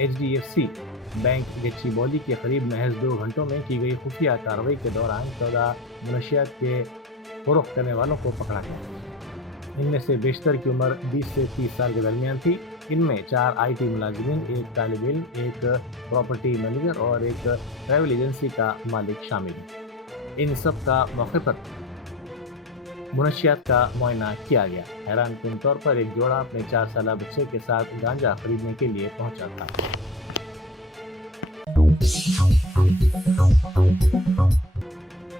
HDFC bank گچی بولی کے قریب محض 2 گھنٹوں میں کی گئی خفیہ کارروائی کے دوران 14 منشیات کے فروخت کرنے والوں کو پکڑا گیا۔ ان میں سے بیشتر کی عمر 20 سے 30 سال کے درمیان تھی۔ ان میں 4 IT ملازمین، ایک طالب علم، ایک پراپرٹی مینیجر اور ایک ٹریول ایجنسی کا مالک شامل ہیں۔ ان سب کا موقع پر منشیات کا معائنہ کیا گیا۔ حیران کن طور پر ایک جوڑا اپنے 4 سالہ بچے کے ساتھ گانجا خریدنے کے لیے پہنچا تھا۔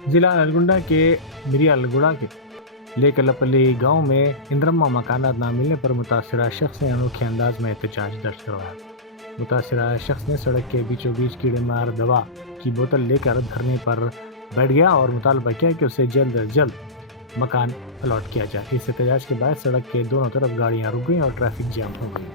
ضلع نلگنڈا کے مریالگوڑا کے لیکلپلی گاؤں میں اندرما مکانات نہ ملنے پر متاثرہ شخص نے انوکھے انداز میں احتجاج درج کروایا۔ متاثرہ شخص نے سڑک کے بیچوں بیچ کیڑے مار دوا کی بوتل لے کر دھرنے پر بیٹھ گیا اور مطالبہ کیا کہ اسے جلد از جلد مکان الاٹ کیا جائے۔ اس احتجاج کے بعد سڑک کے دونوں طرف گاڑیاں رک گئیں اور ٹریفک جام ہو گئی۔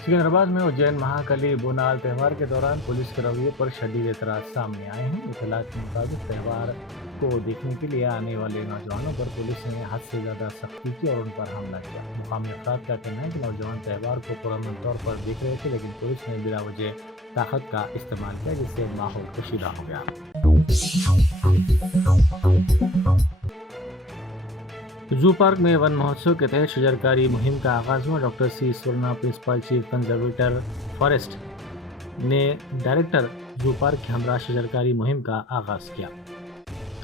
سکندرآباد میں اجین مہاکالی بونال تہوار کے دوران پولیس کے رویے پر شدید اعتراض سامنے آئے ہیں۔ اطلاعات کے مطابق تہوار کو دیکھنے کے لیے آنے والے نوجوانوں پر پولیس نے حد سے زیادہ سختی کی اور ان پر حملہ کیا۔ مقامی افراد کا کہنا ہے کہ نوجوان تہوار کو پرامن طور پر دیکھ رہے تھے، لیکن پولیس نے بلا وجہ طاقت کا استعمال کیا جس سے ماحول کشیدہ ہو گیا۔ زو پارک میں ون مہوتسو کے تحت شجرکاری مہم کا آغاز ہوا۔ Doctor C Swarna, principal chief conservator forest نے ڈائریکٹر زو پارک کے ہمراہ شجرکاری مہم کا آغاز کیا۔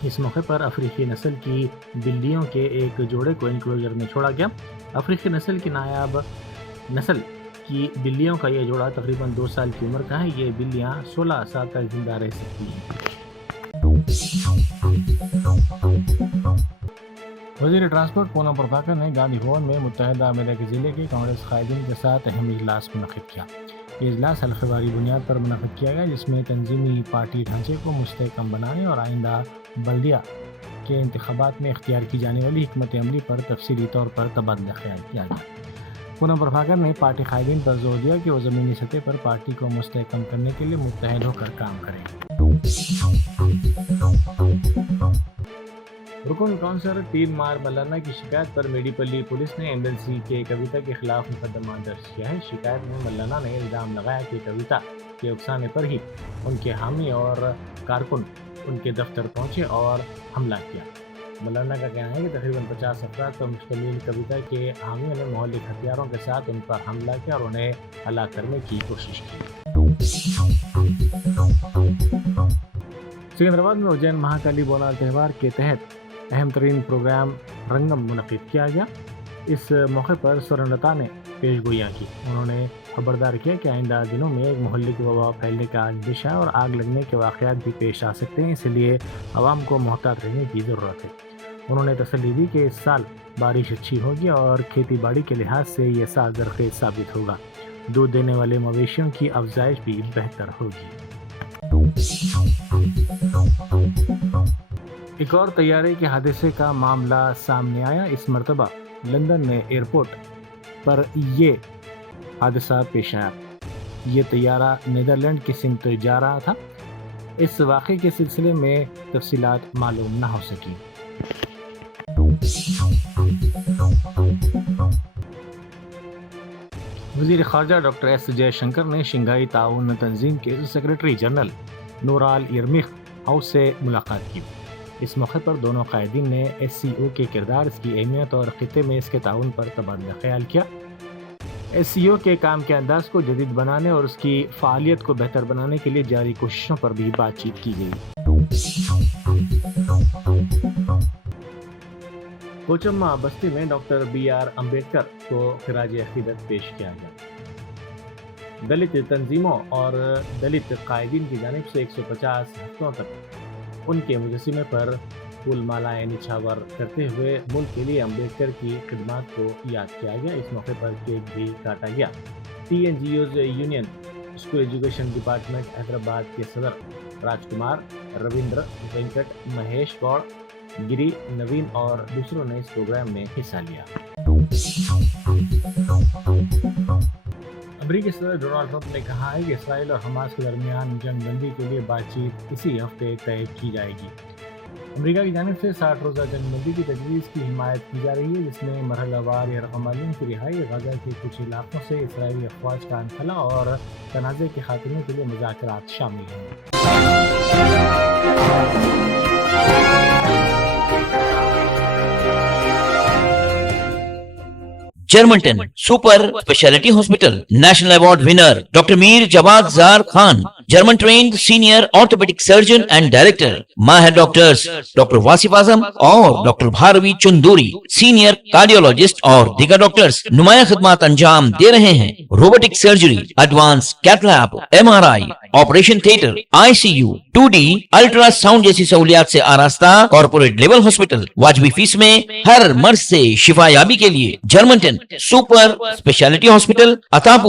اس موقع پر افریقی نسل کی بلیوں کے ایک جوڑے کو انکلوژر میں چھوڑا گیا۔ افریقی نسل کی نایاب نسل کی بلیوں کا یہ جوڑا تقریباً 2 سال کی عمر کا ہے۔ یہ بلیاں 16 سال تک زندہ رہ سکتی ہیں۔ وزیر ٹرانسپورٹ پونم پربھاکر نے گاندھی بھون میں متحدہ امریکی ضلع کے کانگریس قائدین کے ساتھ اہم اجلاس منعقد کیا۔ یہ اجلاس حلقہ واری بنیاد پر منعقد کیا گیا، جس میں تنظیمی پارٹی ڈھانچے کو مستحکم بنانے اور آئندہ بلدیہ کے انتخابات میں اختیار کی جانے والی حکمت عملی پر تفصیلی طور پر تبادلہ خیال کیا گیا۔ پونم پربھاکر نے پارٹی قائدین پر زور دیا کہ وہ زمینی سطح پر پارٹی کو مستحکم کرنے کے لیے متحد ہو کر کام کریں۔ رکن کونسلر 3 مار ملانا کی شکایت پر میڈیپلی پولیس نے ایمبیسی کے کویتا کے خلاف مقدمہ درج کیا ہے۔ شکایت میں ملانا نے الزام لگایا کہ کویتا کے اکسانے پر ہی ان کے حامی اور کارکن ان کے دفتر پہنچے اور حملہ کیا۔ ملانا کا کہنا ہے کہ تقریباً 50 افراد پر مشتمل کویتا کے حامیوں نے مہلک ہتھیاروں کے ساتھ ان پر حملہ کیا اور انہیں ہلاک کرنے کی کوشش کی۔ سکندرآباد میں اجین مہاکالی بونال تہوار کے تحت اہم ترین پروگرام رنگم منعقد کیا گیا۔ اس موقع پر سورنلتا نے پیش گوئیاں کی۔ انہوں نے خبردار کیا کہ آئندہ دنوں میں ایک مہلک وبا پھیلنے کا اندیشہ اور آگ لگنے کے واقعات بھی پیش آ سکتے ہیں، اس لیے عوام کو محتاط رہنے کی ضرورت ہے۔ انہوں نے تسلی دی کہ اس سال بارش اچھی ہوگی اور کھیتی باڑی کے لحاظ سے یہ سال زرخیز ثابت ہوگا۔ دودھ دینے والے مویشیوں کی افزائش بھی بہتر ہوگی۔ ایک اور طیارے کے حادثے کا معاملہ سامنے آیا۔ اس مرتبہ لندن میں ایئرپورٹ پر یہ حادثہ پیش آیا۔ یہ طیارہ نیدرلینڈ کی سمت جا رہا تھا۔ اس واقعے کے سلسلے میں تفصیلات معلوم نہ ہو سکی۔ وزیر خارجہ ڈاکٹر ایس جے شنکر نے شنگھائی تعاون تنظیم کے سیکرٹری جنرل نورال یرمیخ ہاؤس سے ملاقات کی۔ اس موقع پر دونوں قائدین نے SCO کے کردار، اس کی اہمیت اور خطے میں اس کے تعاون پر تبادلہ خیال کیا۔ SCO کے کام کے انداز کو جدید بنانے اور اس کی فعالیت کو بہتر بنانے کے لیے جاری کوششوں پر بھی بات چیت کی گئی۔ کوچما بستی میں ڈاکٹر BR امبیڈکر کو خراج عقیدت پیش کیا گیا۔ دلت تنظیموں اور دلت قائدین کی جانب سے 150 ہفتوں تک ان کے مجسمے پر پھول مالائیں نچھاور کرتے ہوئے ملک کے لیے امبیڈکر کی خدمات کو یاد کیا گیا۔ اس موقع پر کیک بھی کاٹا گیا۔ TNGOs union school education department Hyderabad کے صدر راج کمار، رویندر وینکٹ، مہیش گوڑ، گری، نوین اور دوسروں نے اس پروگرام میں حصہ لیا۔ امریکی صدر ڈونلڈ ٹرمپ نے کہا ہے کہ اسرائیل اور حماس کے درمیان جنگ بندی کے لیے بات چیت اسی ہفتے طے کی جائے گی۔ امریکہ کی جانب سے 60 روزہ جنگ بندی کی تجویز کی حمایت کی جا رہی ہے، جس میں مرحلہ وار یرغمالیوں کی رہائی، غزہ کے کچھ علاقوں سے اسرائیلی افواج کا انخلا اور تنازع کے خاتمے کے لیے مذاکرات شامل ہیں۔ جرمنٹن super specialty hospital national award winner doctor Mir Jawad Zar Khan, German trained senior orthopedic surgeon and director, ماہر ڈاکٹرز ڈاکٹر واصف اعظم اور doctor Bharavi Chanduri, senior cardiologist اور دیگر ڈاکٹرز نمایاں خدمات انجام دے رہے ہیں۔ Robotic surgery, advance cath lab, MRI، operation theatre, ICU، 2D ultrasound جیسی سہولیات سے آراستہ کارپوریٹ لیول ہاسپٹل، واجبی فیس میں ہر مرض سے شفا یابی کے لیے جرمنٹن سپر اسپیشلٹی ہاسپٹل، عطاپور۔